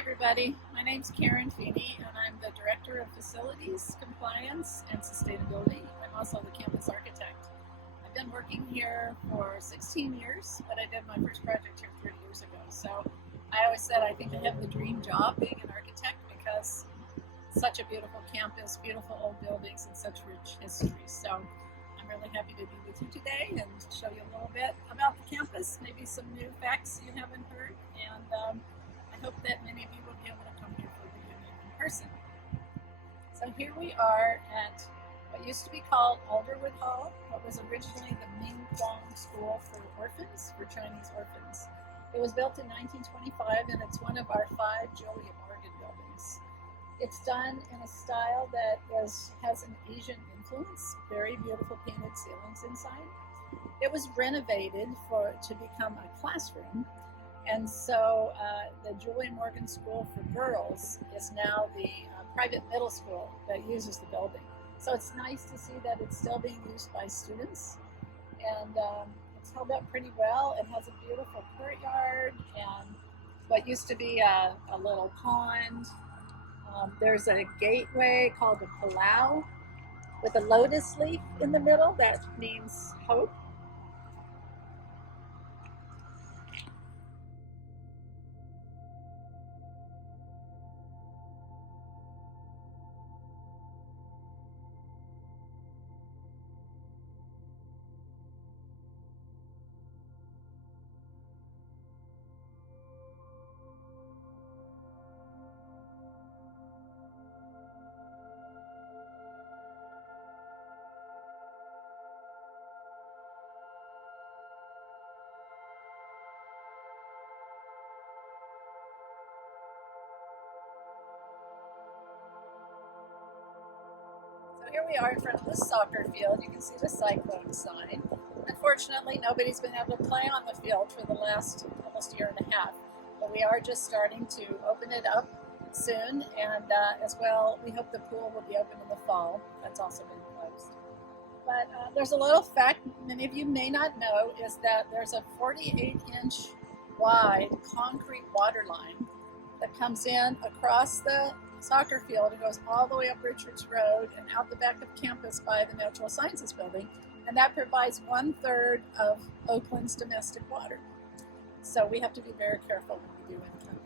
Everybody, my name's Karen Fiene and I'm the Director of Facilities, Compliance, and Sustainability. I'm also the campus architect. I've been working here for 16 years, but I did my first project here 30 years ago. So I always said I think I have the dream job being an architect because it's such a beautiful campus, beautiful old buildings, and such rich history. So I'm really happy to be with you today and show you a little bit about the campus, maybe some new facts you haven't heard, and I hope that many of you will be able to come here for the reunion in person. So here we are at what used to be called Alderwood Hall, what was originally the Ming Guang School for Orphans, for Chinese orphans. It was built in 1925 and it's one of our 5 Julia Morgan buildings. It's done in a style that has an Asian influence, very beautiful painted ceilings inside. It was renovated to become a classroom. And so the Julia Morgan School for Girls is now the private middle school that uses the building. So it's nice to see that it's still being used by students. And it's held up pretty well. It has a beautiful courtyard and what used to be a little pond. There's a gateway called a palau with a lotus leaf in the middle. That means hope. So here we are in front of the soccer field. You can see the cyclone sign. Unfortunately, nobody's been able to play on the field for the last almost year and a half, but we are just starting to open it up soon, and as well, we hope the pool will be open in the fall. That's also been closed. But there's a little fact many of you may not know is that there's a 48-inch wide concrete water line that comes in across the soccer field and goes all the way up Richards Road and out the back of campus by the Natural Sciences Building, and that provides 1/3 of Oakland's domestic water. So we have to be very careful when we do income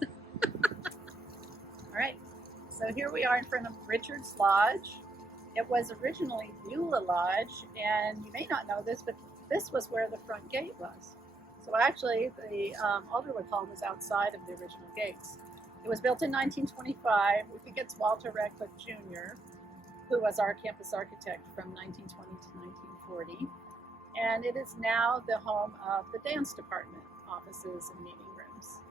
drilling. All right, so here we are in front of Richards Lodge. It was originally Beulah Lodge, and you may not know this, but this was where the front gate was. So actually, the Alderwood Hall was outside of the original gates. It was built in 1925. We think it's Walter Radcliffe Jr., who was our campus architect from 1920 to 1940. And it is now the home of the dance department, offices and meeting rooms.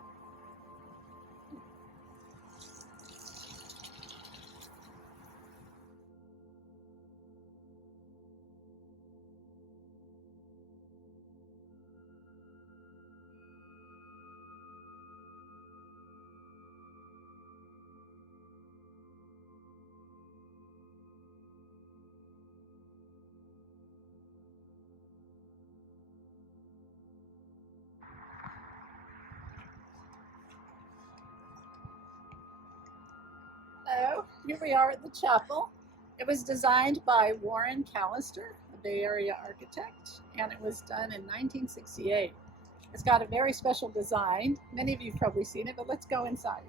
So here we are at the chapel. It was designed by Warren Callister, a Bay Area architect, and it was done in 1968. It's got a very special design. Many of you have probably seen it, but let's go inside.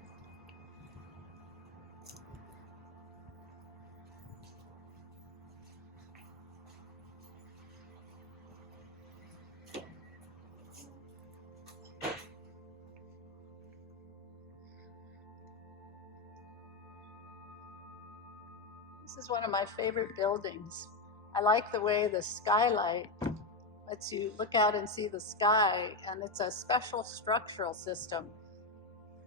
This is one of my favorite buildings. I like the way the skylight lets you look out and see the sky, and it's a special structural system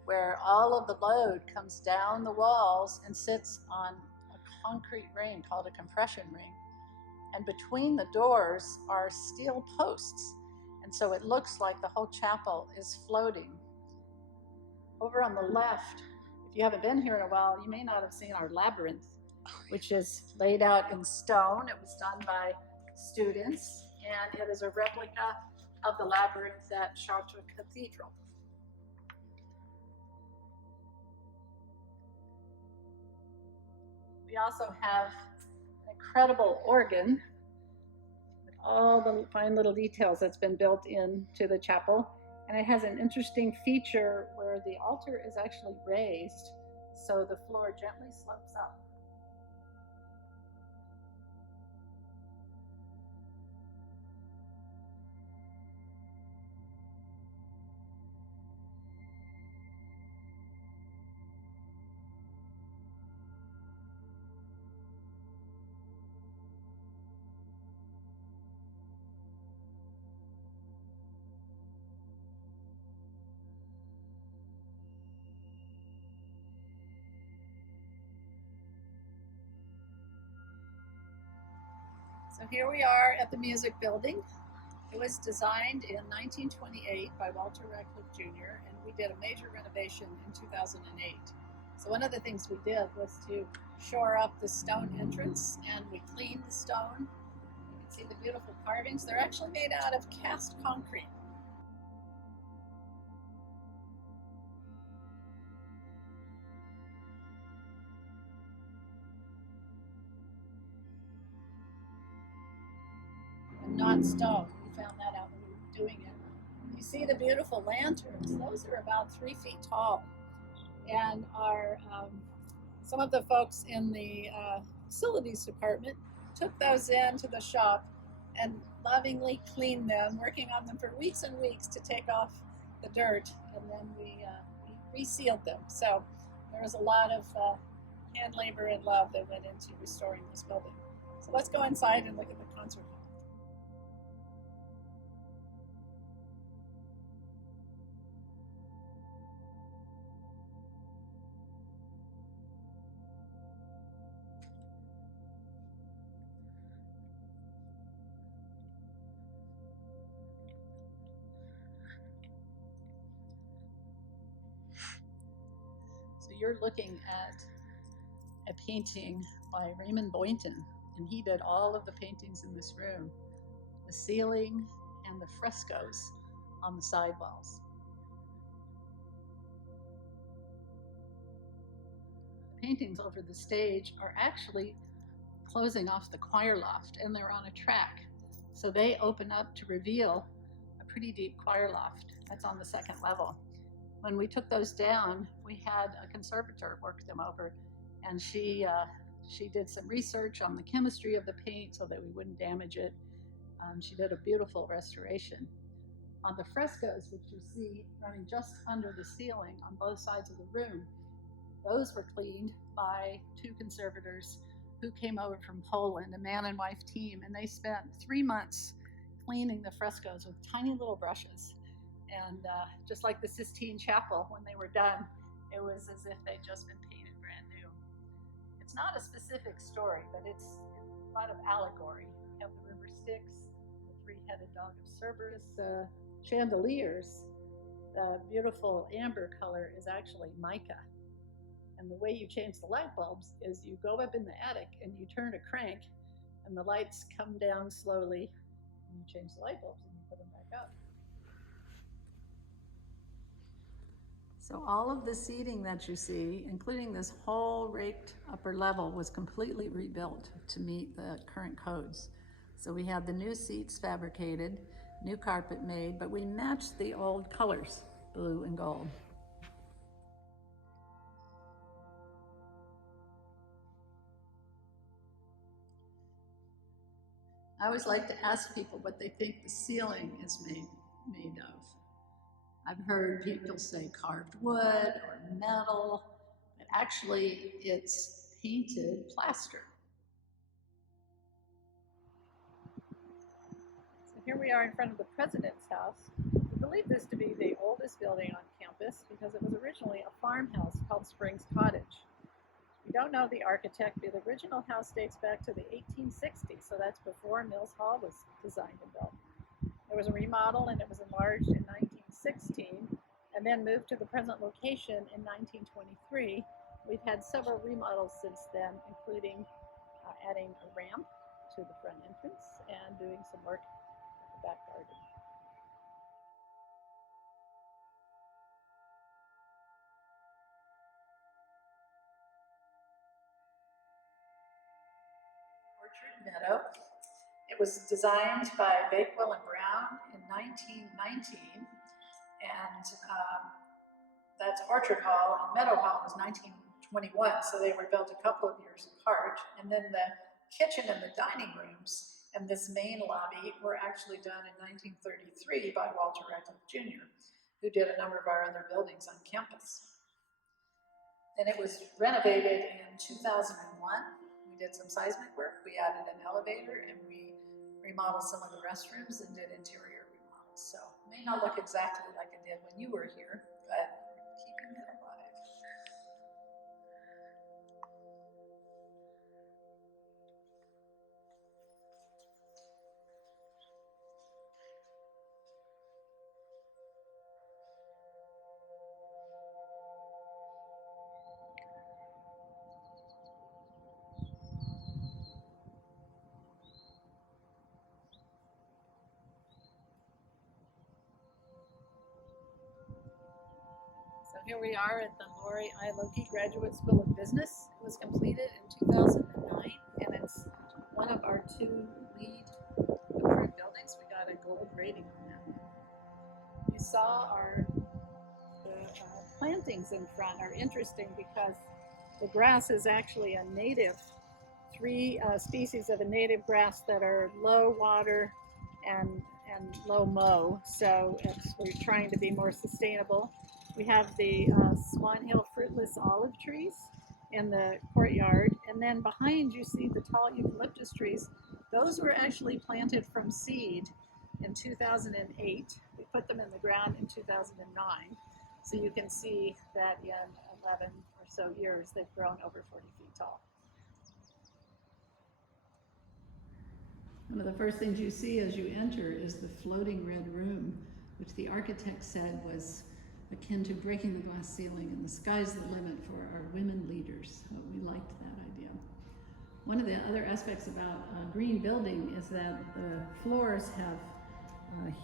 where all of the load comes down the walls and sits on a concrete ring called a compression ring. And between the doors are steel posts, and so it looks like the whole chapel is floating. Over on the left, if you haven't been here in a while, you may not have seen our labyrinth, which is laid out in stone. It was done by students, and it is a replica of the labyrinth at Chartres Cathedral. We also have an incredible organ with all the fine little details that's been built into the chapel. And it has an interesting feature where the altar is actually raised, so the floor gently slopes up. So here we are at the Music Building. It was designed in 1928 by Walter Radcliffe Jr., and we did a major renovation in 2008. So one of the things we did was to shore up the stone entrance, and we cleaned the stone. You can see the beautiful carvings. They're actually made out of cast concrete. And not stone. We found that out when we were doing it. You see the beautiful lanterns. Those are about 3 feet tall. And some of the folks in the facilities department took those into the shop and lovingly cleaned them, working on them for weeks and weeks to take off the dirt, and then we resealed them. So there was a lot of hand labor and love that went into restoring this building. So let's go inside and look at the concert hall. So you're looking at a painting by Raymond Boynton, and he did all of the paintings in this room, the ceiling and the frescoes on the side walls. The paintings over the stage are actually closing off the choir loft, and they're on a track. So they open up to reveal a pretty deep choir loft that's on the second level. When we took those down, we had a conservator work them over, and she did some research on the chemistry of the paint so that we wouldn't damage it. She did a beautiful restoration. On the frescoes, which you see running just under the ceiling on both sides of the room, those were cleaned by 2 conservators who came over from Poland, a man and wife team, and they spent 3 months cleaning the frescoes with tiny little brushes. And just like the Sistine Chapel, when they were done, it was as if they'd just been painted brand new. It's not a specific story, but it's a lot of allegory. You have the river Styx, the 3-headed dog of Cerberus, chandeliers. The beautiful amber color is actually mica. And the way you change the light bulbs is you go up in the attic and you turn a crank, and the lights come down slowly, and you change the light bulbs and you put them back up. So all of the seating that you see, including this whole raked upper level, was completely rebuilt to meet the current codes. So we had the new seats fabricated, new carpet made, but we matched the old colors, blue and gold. I always like to ask people what they think the ceiling is made of. I've heard people say carved wood or metal, but actually it's painted plaster. So here we are in front of the president's house. We believe this to be the oldest building on campus because it was originally a farmhouse called Springs Cottage. We don't know the architect, but the original house dates back to the 1860s, so that's before Mills Hall was designed and built. There was a remodel and it was enlarged in 1916 and then moved to the present location in 1923. We've had several remodels since then, including adding a ramp to the front entrance and doing some work at the back garden. orchard meadow. It was designed by Bakewell and Brown in 1919, and that's Orchard Hall, and Meadow Hall was 1921, so they were built a couple of years apart. And then the kitchen and the dining rooms and this main lobby were actually done in 1933 by Walter Radcliffe Jr., who did a number of our other buildings on campus. Then it was renovated in 2001. We did some seismic work, we added an elevator, and we remodeled some of the restrooms and did interior remodels. So it may not look exactly like it did when you were here, but we're keeping it alive. So here we are at the Lori I. Loki Graduate School of Business. It was completed in 2009, and it's one of our 2 LEED approved buildings. We got a gold rating on that. You saw the plantings in front are interesting because the grass is actually a native, 3 species of a native grass that are low water and low mow. So we're trying to be more sustainable. We have the Swan Hill fruitless olive trees in the courtyard, and then behind you see the tall eucalyptus trees. Those were actually planted from seed in 2008. We put them in the ground in 2009. So you can see that in 11 or so years, they've grown over 40 feet tall. One of the first things you see as you enter is the floating red room, which the architect said was akin to breaking the glass ceiling, and the sky's the limit for our women leaders. But we liked that idea. One of the other aspects about a green building is that the floors have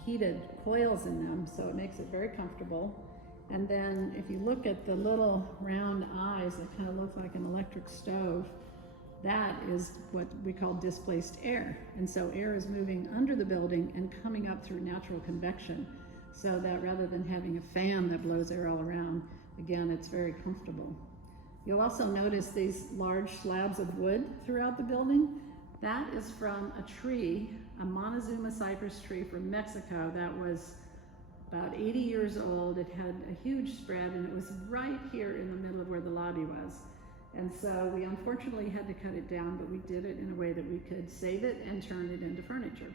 heated coils in them, so it makes it very comfortable. And then if you look at the little round eyes that kind of look like an electric stove, that is what we call displaced air. And so air is moving under the building and coming up through natural convection, so that rather than having a fan that blows air all around, again, it's very comfortable. You'll also notice these large slabs of wood throughout the building. That is from a tree, a Montezuma cypress tree from Mexico that was about 80 years old. It had a huge spread, and it was right here in the middle of where the lobby was. And so we unfortunately had to cut it down, but we did it in a way that we could save it and turn it into furniture.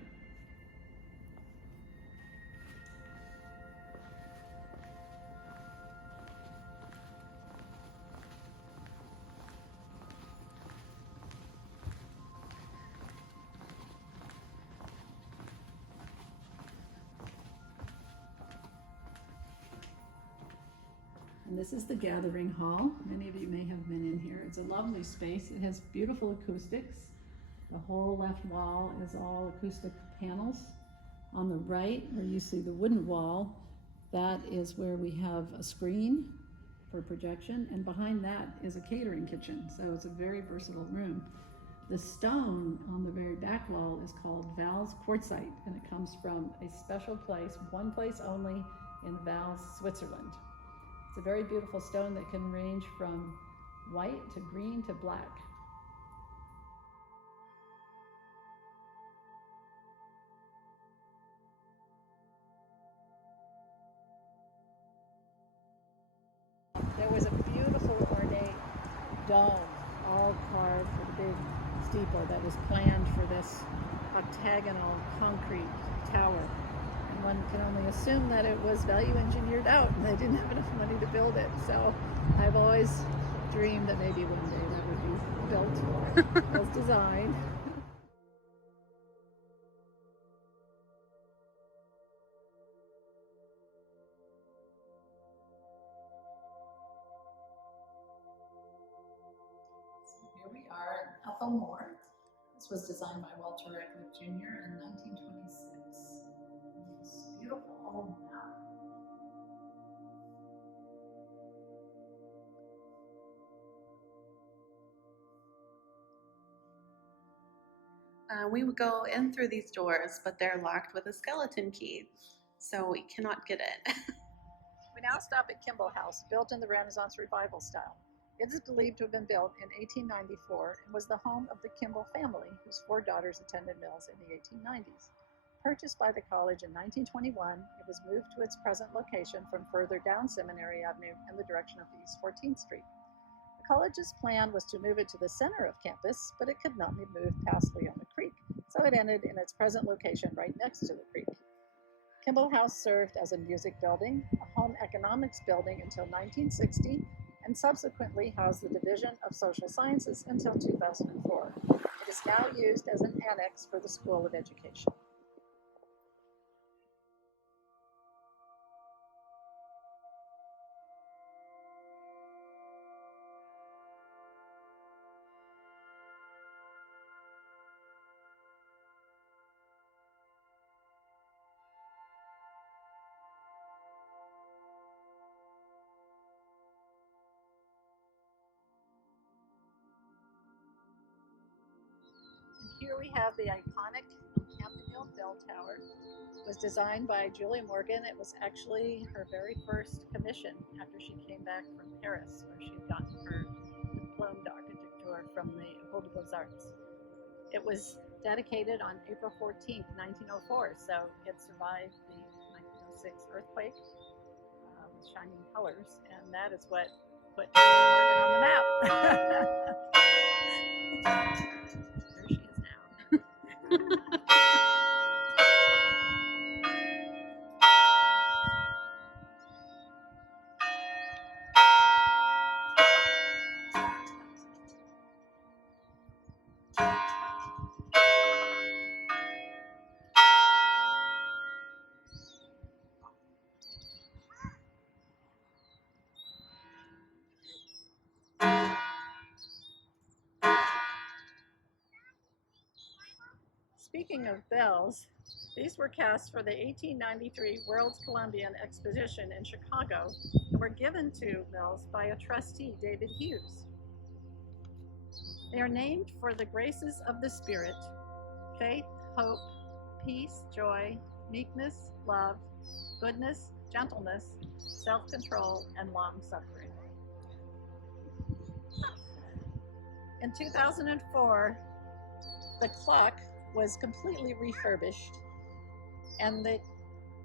And this is the gathering hall. Many of you may have been in here. It's a lovely space. It has beautiful acoustics. The whole left wall is all acoustic panels. On the right, where you see the wooden wall, that is where we have a screen for projection, and behind that is a catering kitchen. So it's a very versatile room. The stone on the very back wall is called Val's quartzite, and it comes from a special place, one place only in Val's, Switzerland. It's a very beautiful stone that can range from white to green to black. There was a beautiful ornate dome, all carved for the big steeple that was planned for this octagonal concrete tower. And one can only assume that it was value engineered out and they didn't have enough money to build it. So I've always dreamed that maybe one day that would be built as designed. Here we are at Ethel Moore. This was designed by Walter Radcliffe Jr. in 1926. It's beautiful home now. We would go in through these doors, but they're locked with a skeleton key, so we cannot get in. We now stop at Kimball House, built in the Renaissance Revival style. It is believed to have been built in 1894 and was the home of the Kimball family, whose 4 daughters attended Mills in the 1890s. Purchased by the college in 1921, it was moved to its present location from further down Seminary Avenue in the direction of East 14th Street. The college's plan was to move it to the center of campus, but it could not be moved past Leona Creek, so it ended in its present location right next to the creek. Kimball House served as a music building, a home economics building until 1960, and subsequently housed the Division of Social Sciences until 2004. It is now used as an annex for the School of Education. Here we have the iconic Campanile Bell Tower. It was designed by Julia Morgan. It was actually her very first commission after she came back from Paris, where she had gotten her diplôme d'architecture from the École des Beaux-Arts. It was dedicated on April 14th, 1904, so it survived the 1906 earthquake with shining colors, and that is what put Julia Morgan on the map. There she is now. Speaking of bells, these were cast for the 1893 World's Columbian Exposition in Chicago and were given to Mills by a trustee, David Hughes. They are named for the graces of the Spirit: faith, hope, peace, joy, meekness, love, goodness, gentleness, self-control, and long-suffering. In 2004, the clock was completely refurbished, and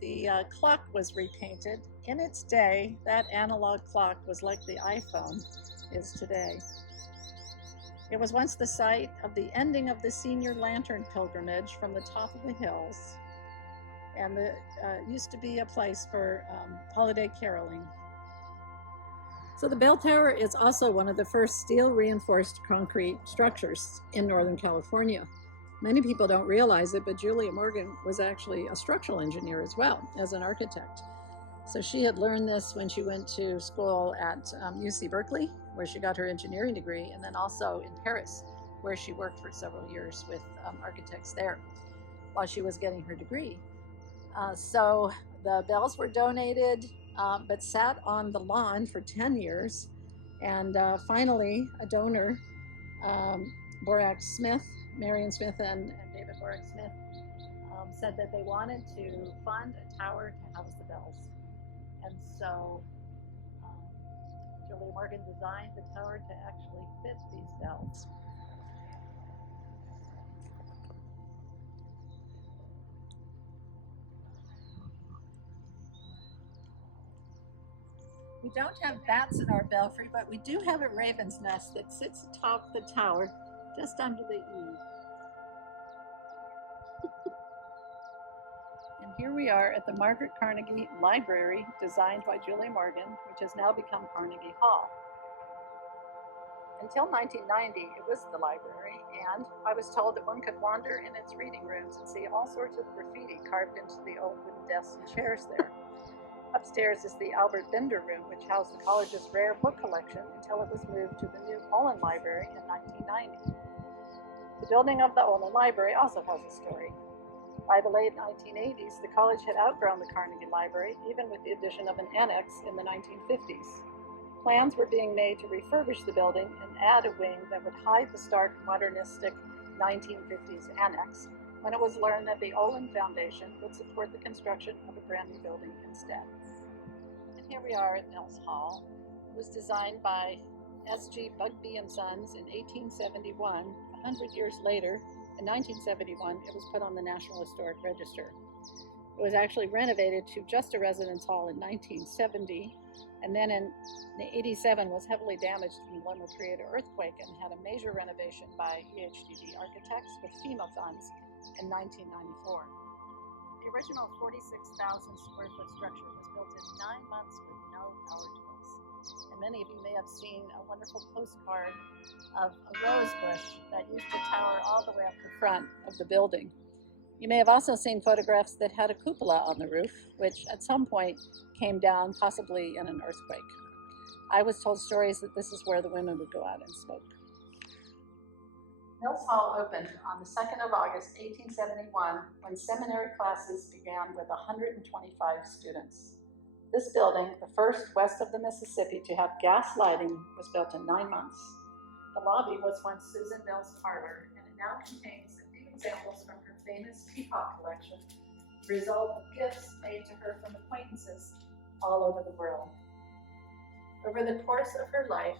the clock was repainted. In its day, that analog clock was like the iPhone is today. It was once the site of the ending of the senior lantern pilgrimage from the top of the hills, and it used to be a place for holiday caroling. So the bell tower is also one of the first steel reinforced concrete structures in Northern California. Many people don't realize it, but Julia Morgan was actually a structural engineer as well as an architect. So she had learned this when she went to school at UC Berkeley, where she got her engineering degree, and then also in Paris, where she worked for several years with architects there while she was getting her degree. So the bells were donated, but sat on the lawn for 10 years. And finally, a donor, Borak Smith, Marion Smith and David Borak Smith, said that they wanted to fund a tower to house the bells. And so Julia Morgan designed the tower to actually fit these bells. We don't have bats in our belfry, but we do have a raven's nest that sits atop the tower just under the eave. And here we are at the Margaret Carnegie Library, designed by Julia Morgan, which has now become Carnegie Hall. Until 1990, it was the library, and I was told that one could wander in its reading rooms and see all sorts of graffiti carved into the old wooden desks and chairs there. Upstairs is the Albert Bender Room, which housed the college's rare book collection until it was moved to the new Olin Library in 1990. The building of the Olin Library also has a story. By the late 1980s, the college had outgrown the Carnegie Library, even with the addition of an annex in the 1950s. Plans were being made to refurbish the building and add a wing that would hide the stark modernistic 1950s annex when it was learned that the Olin Foundation would support the construction of a brand new building instead. And here we are at Mills Hall. It was designed by S.G. Bugbee and Sons in 1871. 100 years later, in 1971, it was put on the National Historic Register. It was actually renovated to just a residence hall in 1970, and then in 1987 was heavily damaged in the Loma Prieta earthquake and had a major renovation by EHDD Architects with FEMA funds in 1994. The original 46,000 square foot structure was built in 9 months with no power tools. And many of you may have seen a wonderful postcard of a rose bush that used to tower all the way up the front of the building. You may have also seen photographs that had a cupola on the roof, which at some point came down, possibly in an earthquake. I was told stories that this is where the women would go out and smoke. Mills Hall opened on the 2nd of August, 1871, when seminary classes began with 125 students. This building, the first west of the Mississippi to have gas lighting, was built in 9 months. The lobby was once Susan Mills' parlor, and it now contains a few examples from her famous teapot collection, the result of gifts made to her from acquaintances all over the world. Over the course of her life,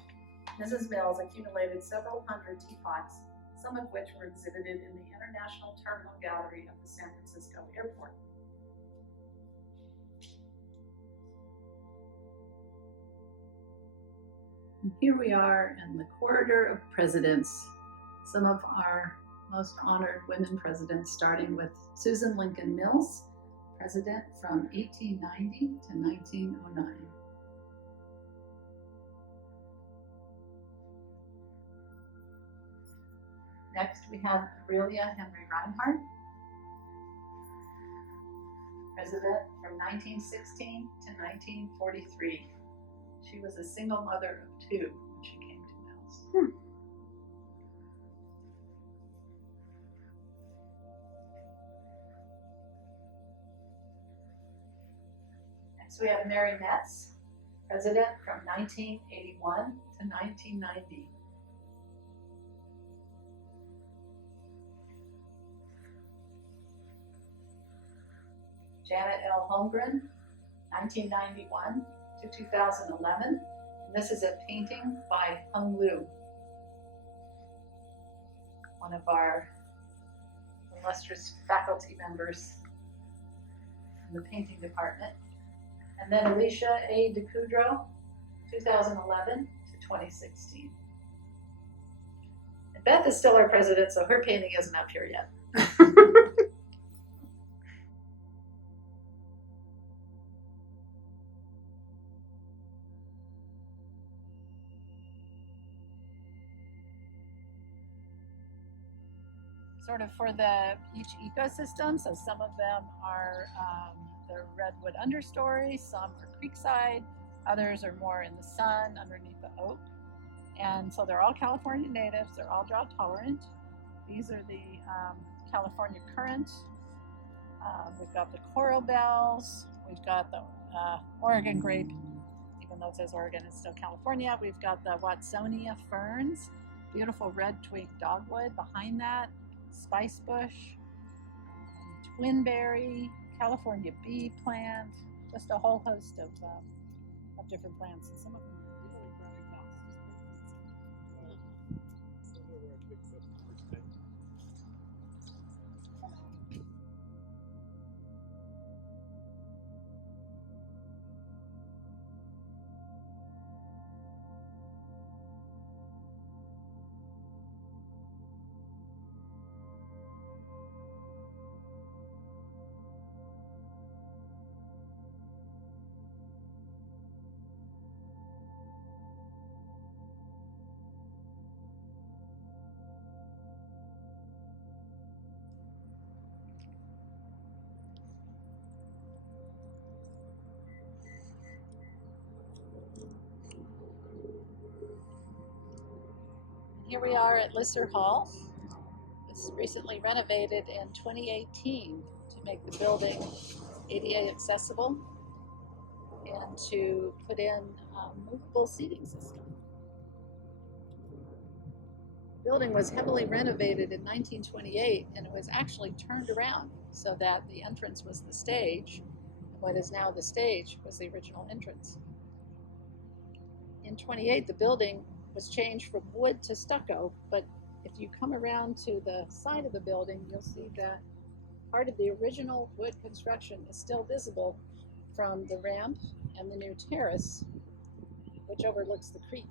Mrs. Mills accumulated several hundred teapots, some of which were exhibited in the International Terminal Gallery of the San Francisco Airport. And here we are in the corridor of presidents, some of our most honored women presidents, starting with Susan Lincoln Mills, president from 1890 to 1909. Next, we have Aurelia Henry Reinhardt, president from 1916 to 1943. She was a single mother of 2 when she came to Mills. Next, we have Mary Metz, president from 1981 to 1990. Janet L. Holmgren, 1991 to 2011. And this is a painting by Hung Liu, one of our illustrious faculty members in the painting department. And then Alicia A. DeCudro, 2011 to 2016. And Beth is still our president, so her painting isn't up here yet. Sort of for each ecosystem, so some of them are the redwood understory, some are creekside, others are more in the sun underneath the oak. And so they're all California natives, they're all drought tolerant. These are the California currant. We've got the coral bells, we've got the Oregon grape, even though it says Oregon, it's still California. We've got the Watsonia ferns, beautiful red twig dogwood behind that. Spice bush, twinberry, California bee plant, just a whole host of different plants, and some of them are really growing fast. Here we are at Lisser Hall. It's recently renovated in 2018 to make the building ADA accessible and to put in a movable seating system. The building was heavily renovated in 1928, and it was actually turned around so that the entrance was the stage, and what is now the stage was the original entrance. In 28, the building was changed from wood to stucco, but if you come around to the side of the building, you'll see that part of the original wood construction is still visible from the ramp and the new terrace, which overlooks the creek.